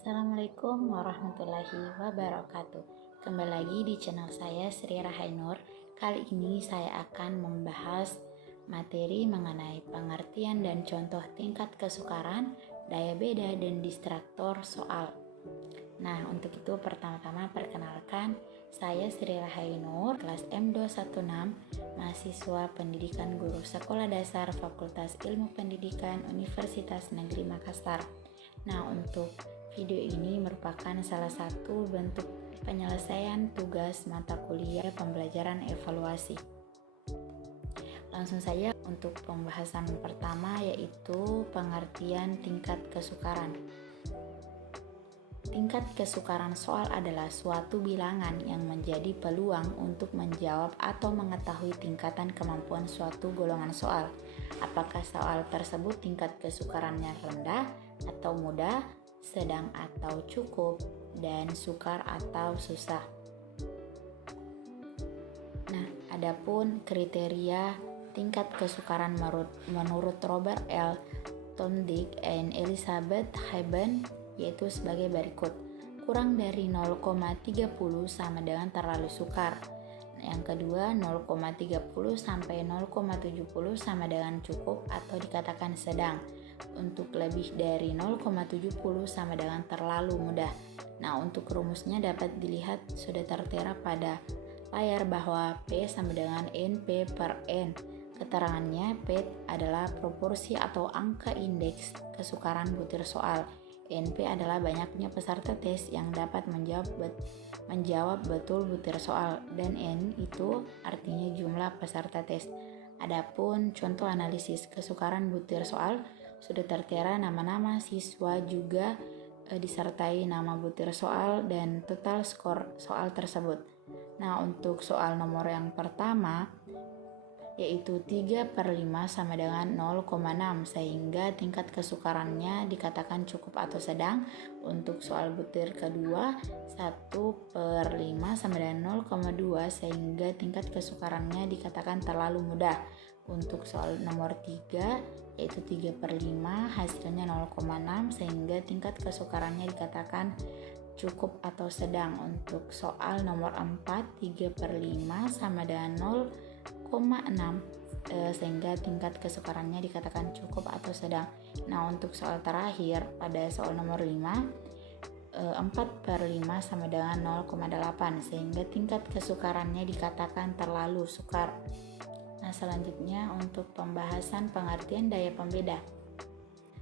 Assalamualaikum warahmatullahi wabarakatuh. Kembali lagi di channel saya Sri Rahainur. Kali ini saya akan membahas materi mengenai pengertian dan contoh tingkat kesukaran, daya beda, dan distraktor soal. Nah, untuk itu pertama-tama perkenalkan, saya Sri Rahainur, kelas M216, mahasiswa pendidikan guru sekolah dasar Fakultas Ilmu Pendidikan Universitas Negeri Makassar. Nah, untuk video ini merupakan salah satu bentuk penyelesaian tugas mata kuliah pembelajaran evaluasi. Langsung saja untuk pembahasan pertama, yaitu pengertian tingkat kesukaran. Tingkat kesukaran soal adalah suatu bilangan yang menjadi peluang untuk menjawab atau mengetahui tingkatan kemampuan suatu golongan soal. Apakah soal tersebut tingkat kesukarannya rendah atau mudah, sedang atau cukup, dan sukar atau susah. Nah, adapun kriteria tingkat kesukaran menurut Robert L. Thorndike and Elizabeth Haben yaitu sebagai berikut. Kurang dari 0,30 sama dengan terlalu sukar. Yang kedua, 0,30 sampai 0,70 sama dengan cukup atau dikatakan sedang. Untuk lebih dari 0,70 sama dengan terlalu mudah. Nah, untuk rumusnya dapat dilihat sudah tertera pada layar bahwa P sama dengan NP per N. Keterangannya, P adalah proporsi atau angka indeks kesukaran butir soal. NP adalah banyaknya peserta tes yang dapat menjawab betul butir soal, dan N itu artinya jumlah peserta tes. Adapun contoh analisis kesukaran butir soal sudah tertera nama-nama siswa juga disertai nama butir soal dan total skor soal tersebut. Nah, untuk soal nomor yang pertama yaitu 3/5 sama dengan 0,6 sehingga tingkat kesukarannya dikatakan cukup atau sedang. Untuk soal butir kedua 1/5 sama dengan 0,2 sehingga tingkat kesukarannya dikatakan terlalu mudah. Untuk soal nomor 3 yaitu 3/5 hasilnya 0,6 sehingga tingkat kesukarannya dikatakan cukup atau sedang. Untuk soal nomor 4 3/5 sama dengan 0,6 sehingga tingkat kesukarannya dikatakan cukup atau sedang. Nah, untuk soal terakhir pada soal nomor 5 4/5 sama dengan 0,8 sehingga tingkat kesukarannya dikatakan terlalu sukar. Nah, selanjutnya untuk pembahasan pengertian daya pembeda.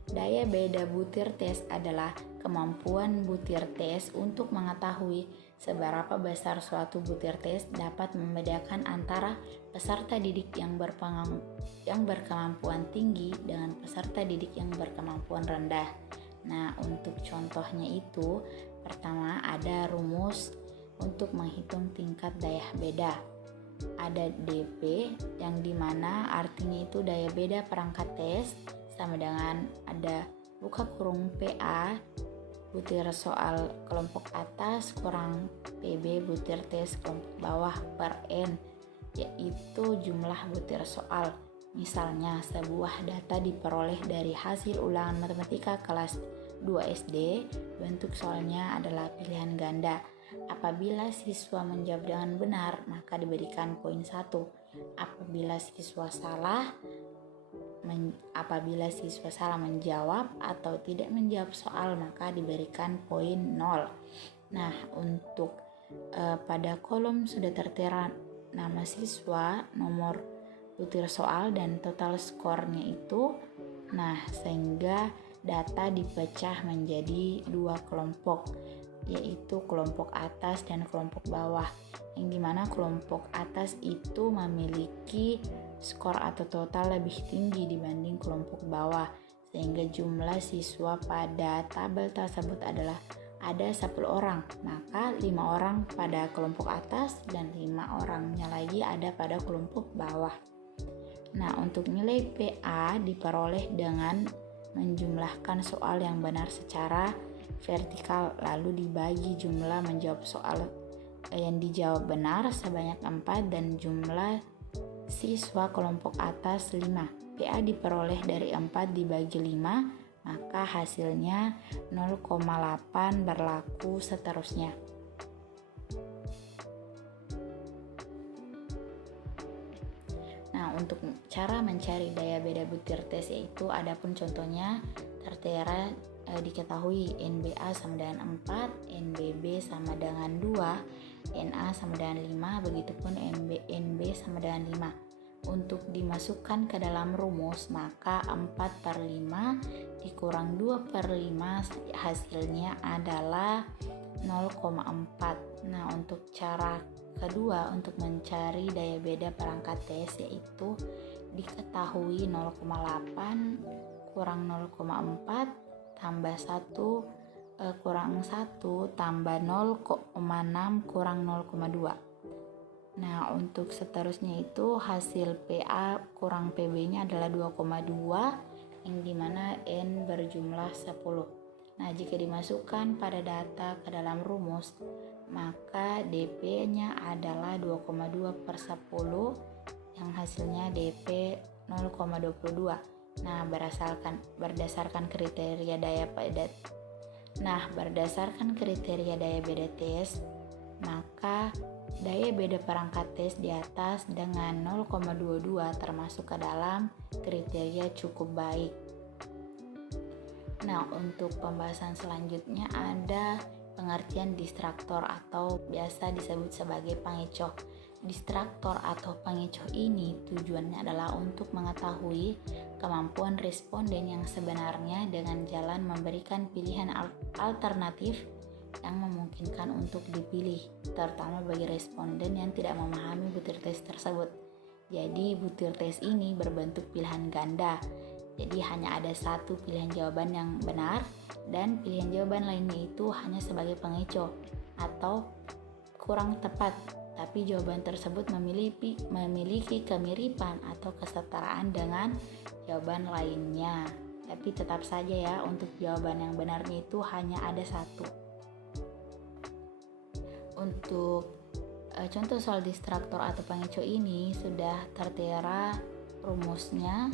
Daya beda butir tes adalah kemampuan butir tes untuk mengetahui seberapa besar suatu butir tes dapat membedakan antara peserta didik yang berkemampuan tinggi dengan peserta didik yang berkemampuan rendah. Nah, untuk contohnya itu, pertama ada rumus untuk menghitung tingkat daya beda. Ada DP yang dimana artinya itu daya beda perangkat tes sama dengan ada buka kurung PA butir soal kelompok atas kurang PB butir tes kelompok bawah per N, yaitu jumlah butir soal. Misalnya sebuah data diperoleh dari hasil ulangan matematika kelas 2 SD, bentuk soalnya adalah pilihan ganda. Apabila siswa menjawab dengan benar, maka diberikan poin 1. Apabila siswa salah menjawab atau tidak menjawab soal, maka diberikan poin 0. Nah, untuk pada kolom sudah tertera nama siswa, nomor butir soal, dan total skornya itu. Nah, sehingga data dipecah menjadi 2 kelompok, yaitu kelompok atas dan kelompok bawah, yang dimana kelompok atas itu memiliki skor atau total lebih tinggi dibanding kelompok bawah, sehingga jumlah siswa pada tabel tersebut adalah ada 10 orang, maka 5 orang pada kelompok atas dan 5 orangnya lagi ada pada kelompok bawah. Nah, untuk nilai PA diperoleh dengan menjumlahkan soal yang benar secara vertikal, lalu dibagi jumlah menjawab soal yang dijawab benar sebanyak 4 dan jumlah siswa kelompok atas 5. PA diperoleh dari 4 dibagi 5, maka hasilnya 0,8 berlaku seterusnya. Nah, untuk cara mencari daya beda butir tes yaitu adapun contohnya tertera diketahui NBA sama dengan 4, NBB sama dengan 2, NA sama dengan 5, begitupun NB sama dengan 5. Untuk dimasukkan ke dalam rumus, maka 4/5 dikurang 2/5 hasilnya adalah 0,4. Nah, untuk cara kedua untuk mencari daya beda perangkat tes yaitu diketahui 0,8 kurang 0,4 tambah 1 kurang 1 tambah 0,6 kurang 0,2. Nah, untuk seterusnya itu hasil PA kurang PB-nya adalah 2,2 yang dimana N berjumlah 10. Nah, jika dimasukkan pada data ke dalam rumus, maka DP-nya adalah 2,2/10 yang hasilnya DP 0,22. Nah, berdasarkan kriteria daya beda tes, maka daya beda perangkat tes di atas dengan 0,22 termasuk ke dalam kriteria cukup baik. Nah, untuk pembahasan selanjutnya ada pengertian distraktor atau biasa disebut sebagai pengecoh. Distraktor atau pengecoh ini tujuannya adalah untuk mengetahui kemampuan responden yang sebenarnya dengan jalan memberikan pilihan alternatif yang memungkinkan untuk dipilih, terutama bagi responden yang tidak memahami butir tes tersebut. Jadi butir tes ini berbentuk pilihan ganda. Jadi hanya ada satu pilihan jawaban yang benar dan pilihan jawaban lainnya itu hanya sebagai pengecoh atau kurang tepat, tapi jawaban tersebut memiliki kemiripan atau kesetaraan dengan jawaban lainnya. Tapi tetap saja ya, untuk jawaban yang benarnya itu hanya ada satu. Untuk contoh soal distraktor atau pengecoh ini sudah tertera rumusnya,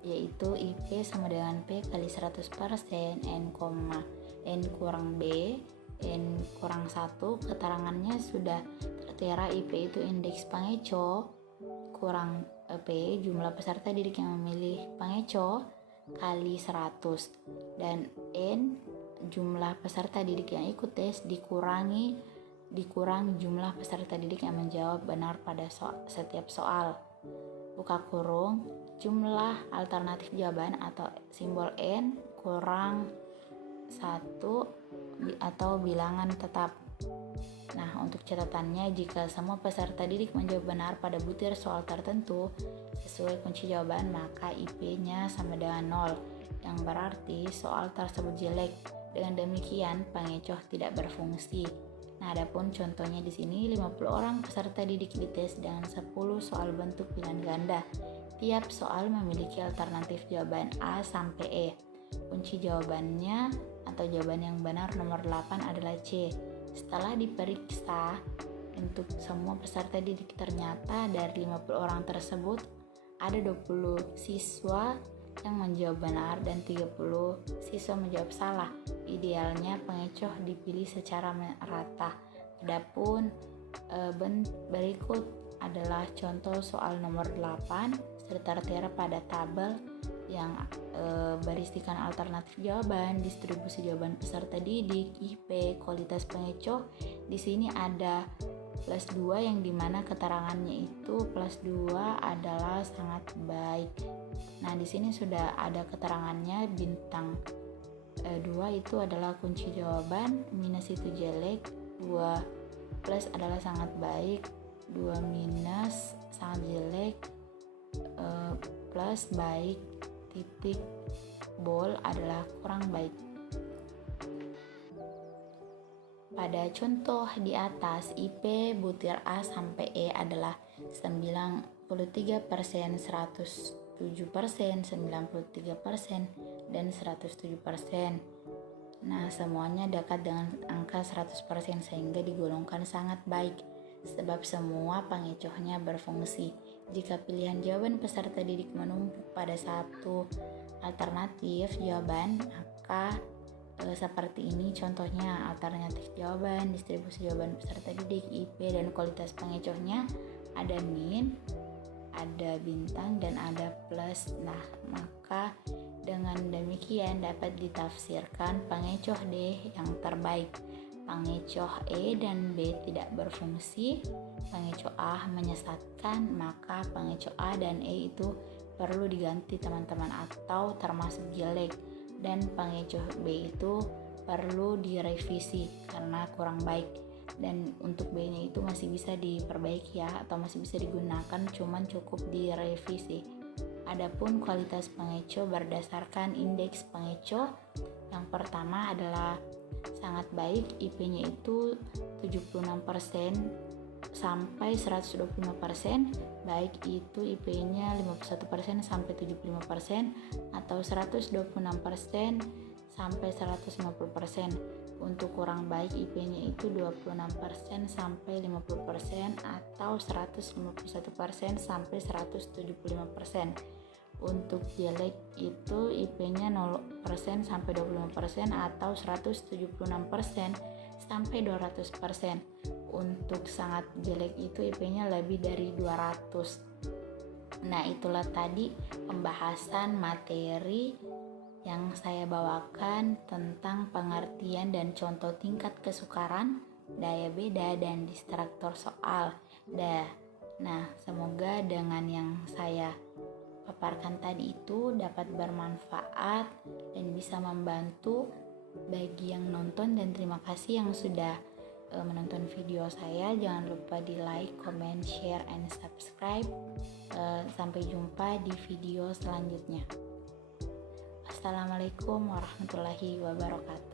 yaitu IP sama dengan P kali 100%, N kurang B, N kurang 1. Keterangannya sudah tertera. IP itu indeks pengecoh, kurang P jumlah peserta didik yang memilih pengecoh kali 100, dan N jumlah peserta didik yang ikut tes dikurang jumlah peserta didik yang menjawab benar pada setiap soal. Buka kurung, jumlah alternatif jawaban atau simbol N kurang 1 atau bilangan tetap. Nah, untuk catatannya, jika semua peserta didik menjawab benar pada butir soal tertentu sesuai kunci jawaban, maka IP-nya sama dengan 0, yang berarti soal tersebut jelek. Dengan demikian, pengecoh tidak berfungsi. Nah, adapun contohnya di sini 50 orang peserta didik dites dengan 10 soal bentuk pilihan ganda. Tiap soal memiliki alternatif jawaban A sampai E. Kunci jawabannya atau jawaban yang benar nomor 8 adalah C. Setelah diperiksa untuk semua peserta didik, ternyata dari 50 orang tersebut ada 20 siswa yang menjawab benar dan 30 siswa menjawab salah. Idealnya pengecoh dipilih secara merata. Adapun berikut adalah contoh soal nomor 8 tertera pada tabel yang berisikan alternatif jawaban, distribusi jawaban peserta didik, IP, kualitas pengecoh. Di sini ada +2 yang dimana keterangannya itu +2 adalah sangat baik. Nah, di sini sudah ada keterangannya, bintang 2 itu adalah kunci jawaban, minus itu jelek, 2 plus adalah sangat baik, 2 minus sangat jelek, plus baik, titik bol adalah kurang baik. Pada contoh di atas, IP butir A sampai E adalah 93%, 107%, 93%, dan 107%. Nah, semuanya dekat dengan angka 100% sehingga digolongkan sangat baik, sebab semua pengecohnya berfungsi. Jika pilihan jawaban peserta didik menumpuk pada satu alternatif jawaban, maka seperti ini contohnya: alternatif jawaban, distribusi jawaban peserta didik, IP, dan kualitas pengecohnya ada min, ada bintang, dan ada plus. Nah, maka dengan demikian dapat ditafsirkan pengecoh D yang terbaik. Pengecoh E dan B tidak berfungsi, pengecoh A menyesatkan, maka pengecoh A dan E itu perlu diganti teman-teman atau termasuk jelek, dan pengecoh B itu perlu direvisi karena kurang baik, dan untuk B-nya itu masih bisa diperbaiki ya, atau masih bisa digunakan, cuman cukup direvisi. Adapun kualitas pengecoh berdasarkan indeks pengecoh, yang pertama adalah sangat baik, IP-nya itu 76% sampai 125%, baik itu IP-nya 51% sampai 75% atau 126% sampai 150%. Untuk kurang baik, IP-nya itu 26% sampai 50% atau 151% sampai 175%. Untuk jelek itu IP-nya 0% sampai 25% atau 176% sampai 200%. Untuk sangat jelek itu IP-nya lebih dari 200. Nah, itulah tadi pembahasan materi yang saya bawakan tentang pengertian dan contoh tingkat kesukaran, daya beda, dan distraktor soal. Nah, semoga dengan yang saya paparkan tadi itu dapat bermanfaat dan bisa membantu bagi yang nonton, dan terima kasih yang sudah menonton video saya. Jangan lupa di like, comment, share, and subscribe. Sampai jumpa di video selanjutnya. Assalamualaikum warahmatullahi wabarakatuh.